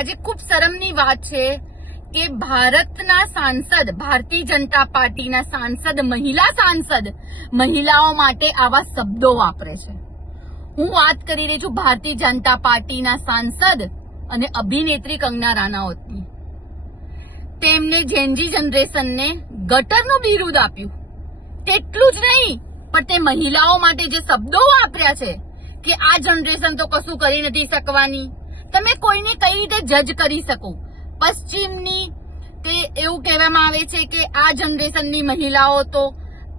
આજે ખૂબ શરમની વાત છે કે ભારતના સાંસદ, ભારતીય જનતા પાર્ટીના સાંસદ, મહિલા સાંસદ મહિલાઓ માટે આવા શબ્દો વાપરે છે. હું વાત કરી રહી છું ભારતીય જનતા પાર્ટીના સાંસદ અને અભિનેત્રી કંગના રાણાવતની. તેમને જેનજી જનરેશનને ગટરનું બિરુદ આપ્યું. તેટલું જ નહીં, પણ તે મહિલાઓ માટે જે શબ્દો વાપર્યા છે કે આ જનરેશન તો કશું કરી નથી શકવાની. તમે કોઈને કઈ રીતે જજ કરી શકો? પશ્ચિમની તે એવું કહેવામાં આવે છે કે આ જનરેશનની મહિલાઓ તો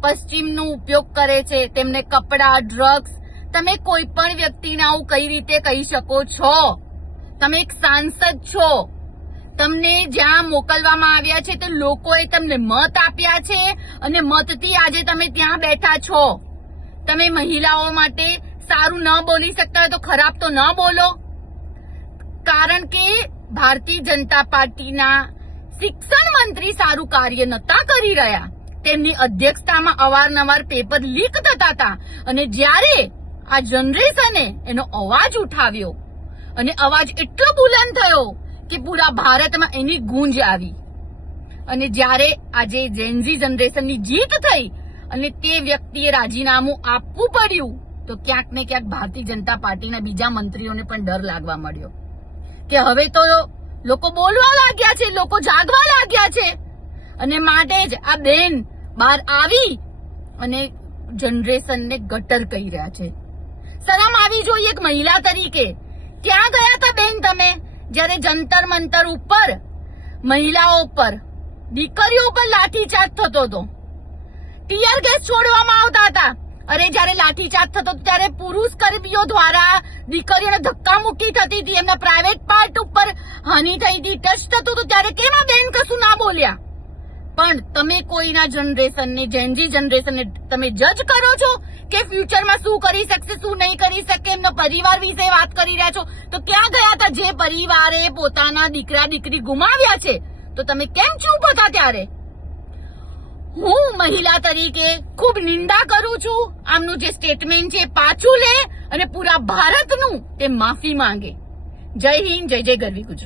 પશ્ચિમનો ઉપયોગ કરે છે, તેમને કપડા, ડ્રગ્સ. તમે કોઈ પણ વ્યક્તિને આવું કઈ રીતે કહી શકો છો? તમે એક સાંસદ છો. તમને જ્યાં મોકલવામાં આવ્યા છે તે લોકોએ તમને મત આપ્યા છે અને મતથી આજે તમે ત્યાં બેઠા છો. તમે મહિલાઓ માટે સારું ન બોલી શકતા હોય તો ખરાબ તો ન બોલો. કારણ કે ભારતીય જનતા પાર્ટીના શિક્ષણ મંત્રી સારું કાર્ય નતા કરી રહ્યા. તેમની અધ્યક્ષતામાં અવારનવાર પેપર લીક થતા હતા અને જ્યારે આ જનરેશને એનો અવાજ ઉઠાવ્યો અને અવાજ એટલો બુલંદ થયો કે પૂરા ભારતમાં એની ગૂંજ આવી. અને જ્યારે આજે જેનઝી જનરેશનની જીત થઈ અને તે વ્યક્તિએ રાજીનામું આપવું પડ્યું તો ક્યાંક ને ક્યાંક ભારતીય જનતા પાર્ટીના બીજા મંત્રીઓને પણ ડર લાગવા મળ્યો કે હવે તો લોકો બોલવા લાગ્યા છે, લોકો જાગવા લાગ્યા છે અને માટે જ આ બેન બહાર આવી અને જનરેશનને ગટર કહી રહ્યા છે. શરમ આવી જોઈએ એક મહિલા તરીકે. ક્યાં ગયા હતા બેન તમે જ્યારે જંતર મંતર ઉપર મહિલાઓ ઉપર, દીકરીઓ ઉપર લાઠીચાર્જ થતો હતો, ટીયર ગેસ છોડવામાં આવતા હતા? અરે જ્યારે લાઠીચાર્જ થતો ત્યારે પુરુષ કર્મીઓ દ્વારા દીકરીઓને ધક્કા મુક્કી થતી હતી, એમના પ્રાઇવેટ પાર્ટ ઉપર હાનિ થઈ હતી, ટચ થતું હતું, ત્યારે કેમ આ બેન કશું ના બોલ્યા? પણ તમે કોઈના જનરેશનને, જેનજી જનરેશનને તમે જજ કરો છો કે ફ્યુચરમાં શું કરી શકશે, શું નહીં કરી શકે, એમના પરિવાર વિશે વાત કરી રહ્યા છો. તો ક્યાં ગયા હતા જે પરિવારે પોતાના દીકરા દીકરી ગુમાવ્યા છે? તો તમે કેમ ચૂપ હતા ત્યારે? હું મહિલા તરીકે ખૂબ નિંદા કરું છું. આમનું જે સ્ટેટમેન્ટ છે પાછું લે અને પૂરા ભારતનું તે માફી માંગે. જય હિન્દ, જય જય ગરવી ગુજરાત.